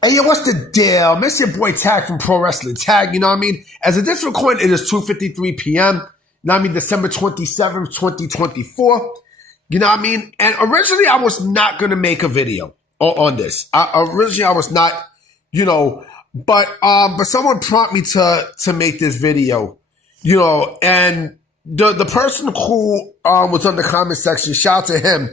Hey, yo, what's the deal? Miss your boy Tag from Pro Wrestling Tag, you know what I mean? As of this recording, it is 2:53 p.m., you know what I mean, December 27th, 2024, you know what I mean? And originally, I was not going to make a video on this. Originally, I was not, but someone prompted me to make this video, and the person who was on the comment section, shout out to him,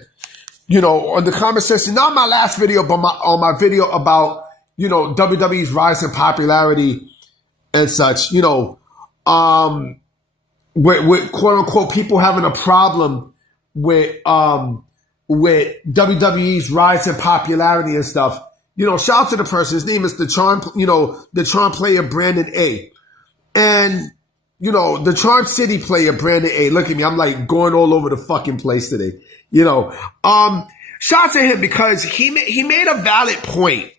on the comment section, not my last video, but on my video about, WWE's rise in popularity and such, with quote unquote people having a problem with WWE's rise in popularity and stuff. Shout out to the person. His name is the Charm player Brandon A. And, the Charm City player Brandon A. Look at me. I'm like going all over the fucking place today. Shout out to him because he made a valid point.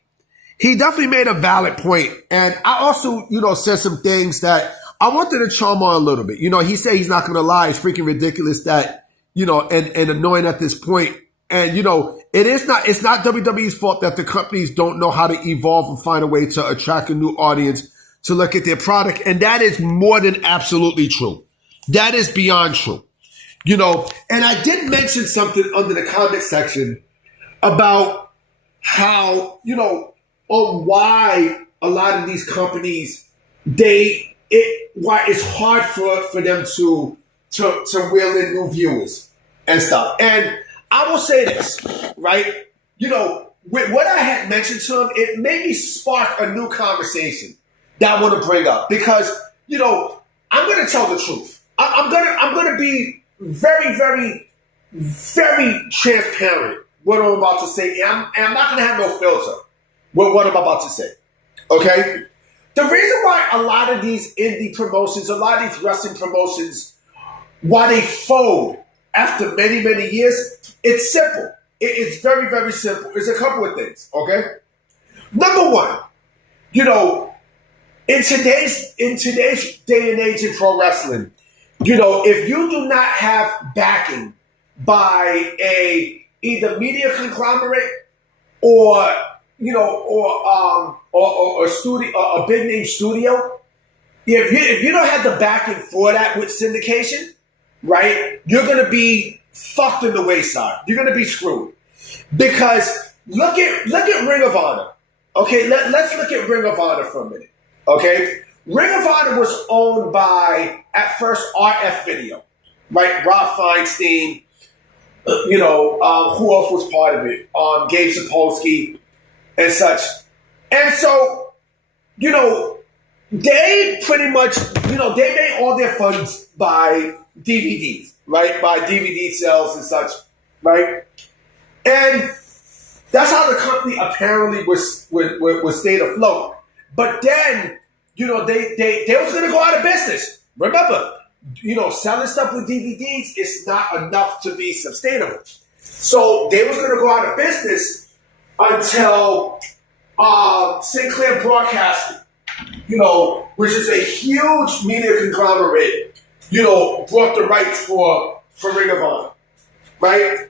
He definitely made a valid point. And I also, said some things that I wanted to charm on a little bit. He said he's not going to lie. It's freaking ridiculous that, and annoying at this point. And, it's not WWE's fault that the companies don't know how to evolve and find a way to attract a new audience to look at their product. And that is more than absolutely true. That is beyond true. And I did mention something under the comment section about how, on why a lot of these companies, why it's hard for them to reel in new viewers and stuff. And I will say this, right? With what I had mentioned to him, it made me spark a new conversation that I want to bring up because, I'm going to tell the truth. I'm going to be very, very, very transparent what I'm about to say. And I'm not going to have no filter with what I'm about to say. Okay? The reason why a lot of these indie promotions, a lot of these wrestling promotions, why they fold after many, many years, it's simple. It's very, very simple. There's a couple of things, okay? Number one, in today's day and age in pro wrestling, if you do not have backing by either media conglomerate or a studio, a big name studio, if you don't have the backing for that with syndication, right, you're gonna be fucked in the wayside. You're gonna be screwed because look at Ring of Honor. Okay, let's look at Ring of Honor for a minute. Okay, Ring of Honor was owned by, at first, RF Video, right? Rob Feinstein, who else was part of it? Gabe Sapolsky and such. And so, they pretty much, they made all their funds by DVDs, right? By DVD sales and such, right? And that's how the company apparently was stayed afloat. But then, they was going to go out of business. Remember, selling stuff with DVDs is not enough to be sustainable. So they was going to go out of business until Sinclair Broadcasting, which is a huge media conglomerate, brought the rights for Ring of Honor, right?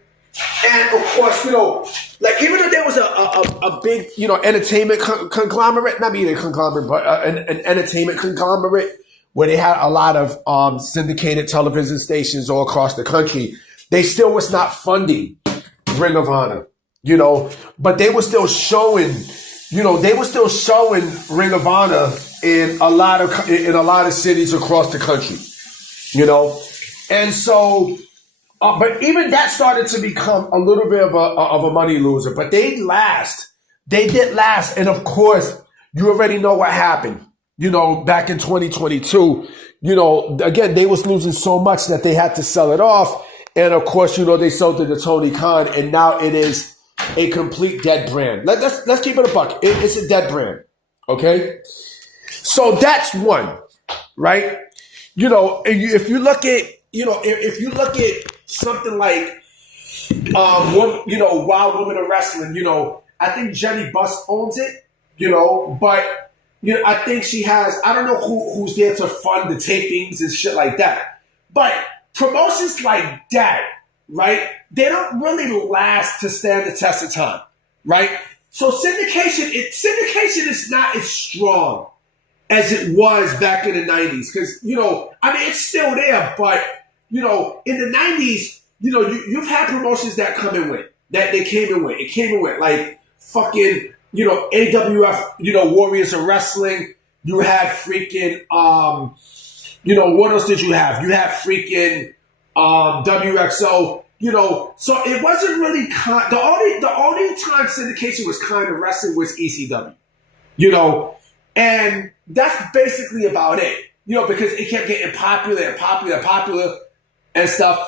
And of course, even though there was a big, entertainment conglomerate, not media conglomerate, but an entertainment conglomerate where they had a lot of syndicated television stations all across the country, they still was not funding Ring of Honor, but they were still showing, Ring of Honor in a lot of cities across the country, and so. But even that started to become a little bit of a money loser. But they did last. And of course, you already know what happened. Back in 2022, again, they was losing so much that they had to sell it off. And of course, they sold it to Tony Khan. And now it is a complete dead brand. Let's keep it a buck. It's a dead brand. Okay? So that's one, right? If you look at, something like, Wild Women of Wrestling, I think Jenny Buss owns it, but, I think she has, I don't know who's there to fund the tapings and shit like that. But promotions like that, right, they don't really last to stand the test of time, right? so syndication is not as strong as it was back in the 90s. Because, I mean, it's still there, but, in the 90s, you've had promotions that come in with, that they came in with. It came in with, like, fucking, AWF, Warriors of Wrestling. You had freaking, what else did you have? You had freaking WXO. So it wasn't really the only time syndication was kind of wrestling was ECW, and that's basically about it, because it kept getting popular and stuff,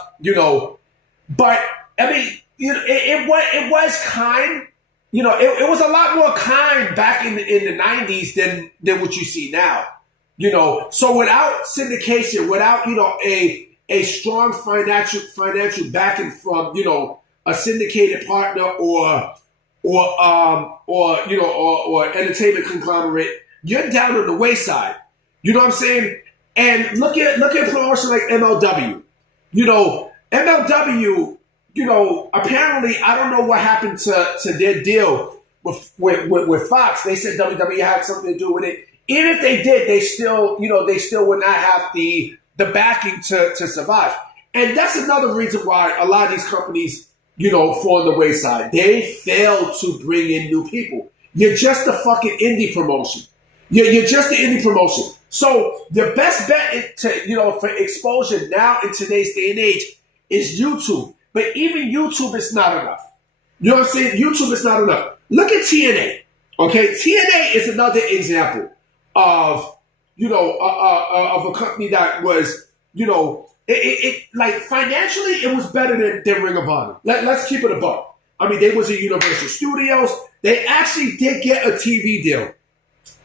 But I mean, it was kind, it was a lot more kind back in the 90s than what you see now, So without syndication, without a strong financial backing from a syndicated partner or entertainment conglomerate, you're down on the wayside. You know what I'm saying? And look at promotion like MLW. MLW. Apparently I don't know what happened to their deal with Fox. They said WWE had something to do with it. Even if they did, they still would not have the backing to survive. And that's another reason why a lot of these companies, fall on the wayside. They fail to bring in new people. You're just a fucking indie promotion. You're just an indie promotion. So the best bet for exposure now in today's day and age is YouTube. But even YouTube is not enough. You know what I'm saying? YouTube is not enough. Look at TNA. Okay, TNA is another example of of a company that was, like financially, it was better than Ring of Honor. Let's keep it a buck. I mean, they was at Universal Studios. They actually did get a TV deal.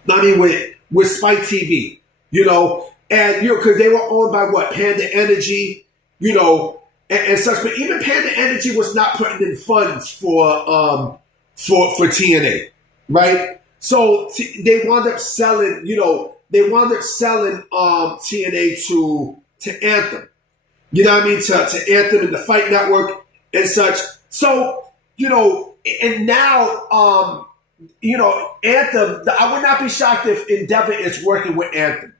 I mean, with Spike TV, and because they were owned by what, Panda Energy, and such. But even Panda Energy was not putting in funds for TNA, right? So they wound up selling, TNA to Anthem. You know what I mean? To Anthem and the Fight Network and such. So, and now, Anthem, I would not be shocked if Endeavor is working with Anthem,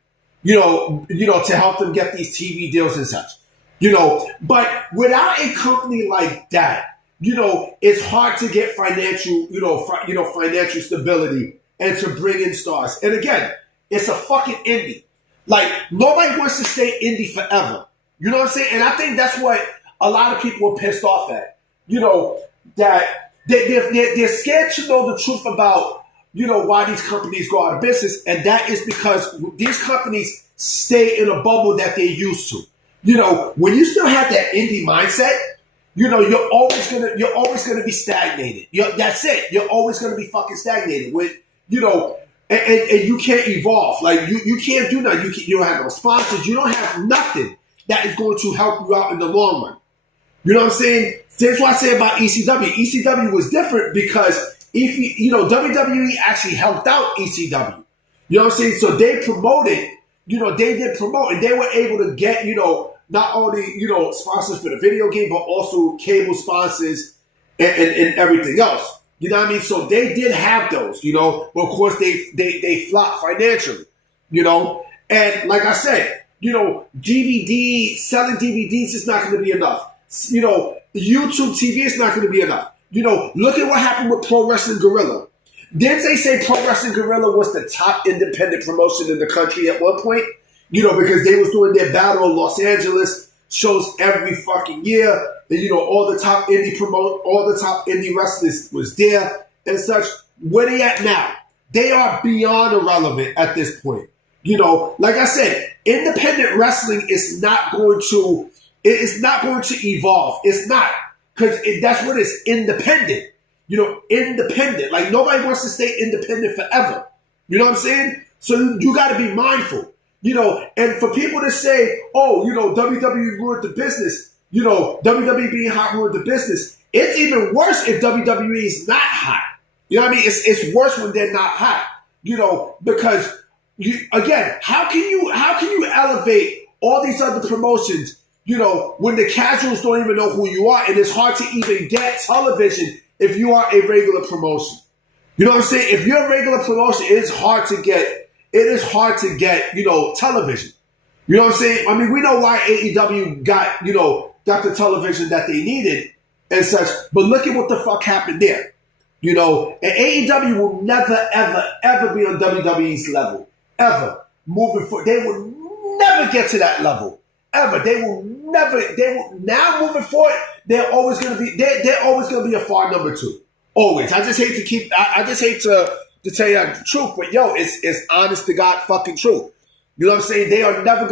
to help them get these TV deals and such. But without a company like that, it's hard to get financial stability and to bring in stars. And again, it's a fucking indie. Like, nobody wants to stay indie forever. You know what I'm saying? And I think that's what a lot of people are pissed off at. That they're scared to know the truth about, why these companies go out of business. And that is because these companies stay in a bubble that they're used to. When you still have that indie mindset, you're always gonna be stagnated. That's it. You're always gonna be fucking stagnated with, and you can't evolve. Like you can't do nothing. You don't have no sponsors. You don't have nothing that is going to help you out in the long run. You know what I'm saying? That's what I say about ECW. ECW was different because WWE actually helped out ECW. You know what I'm saying? So they promoted, they did promote, and they were able to get, not only, sponsors for the video game, but also cable sponsors and everything else. You know what I mean? So they did have those, but of course they flopped financially, and like I said, DVD, selling DVDs is not going to be enough. YouTube TV is not going to be enough. Look at what happened with Pro Wrestling Guerrilla. Didn't they say Pro Wrestling Guerrilla was the top independent promotion in the country at one point? Because they was doing their Battle of Los Angeles shows every fucking year. And, all the top indie wrestlers was there and such. Where they at now? They are beyond irrelevant at this point. Like I said, independent wrestling is not going to evolve. It's not. Because that's what it's independent. Independent. Like, nobody wants to stay independent forever. You know what I'm saying? So you got to be mindful. And for people to say, oh, WWE ruined the business, WWE being hot ruined the business, it's even worse if WWE is not hot. You know what I mean? It's worse when they're not hot, because again, how can you elevate all these other promotions, when the casuals don't even know who you are, and it's hard to even get television if you are a regular promotion. You know what I'm saying? If you're a regular promotion, it is hard to get, you know, television. You know what I'm saying? I mean, we know why AEW got, you know, got the television that they needed and such, but look at what the fuck happened there. You know, and AEW will never, ever, ever be on WWE's level. Ever. Moving forward. They will never get to that level. Ever. They will now moving forward, they're always gonna be a far number 2. Always. I just hate to tell you the truth, but yo, it's honest to God fucking truth. You know what I'm saying? They are never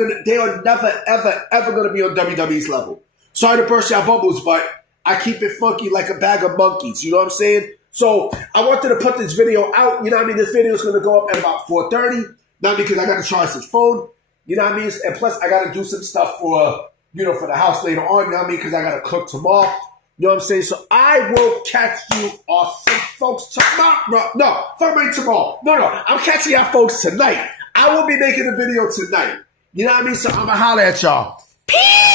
ever gonna be on WWE's level. Sorry to burst your bubbles, but I keep it funky like a bag of monkeys. You know what I'm saying? So I wanted to put this video out. You know what I mean? This video is gonna go up at about 4:30. Not because I got to charge this phone. You know what I mean? And plus I got to do some stuff for, you know, for the house later on. You know what I mean? Because I got to cook tomorrow. You know what I'm saying? So I will catch you awesome folks tomorrow. No, tomorrow. No. I'm catching y'all folks tonight. I will be making a video tonight. You know what I mean? So I'm going to holler at y'all. Peace!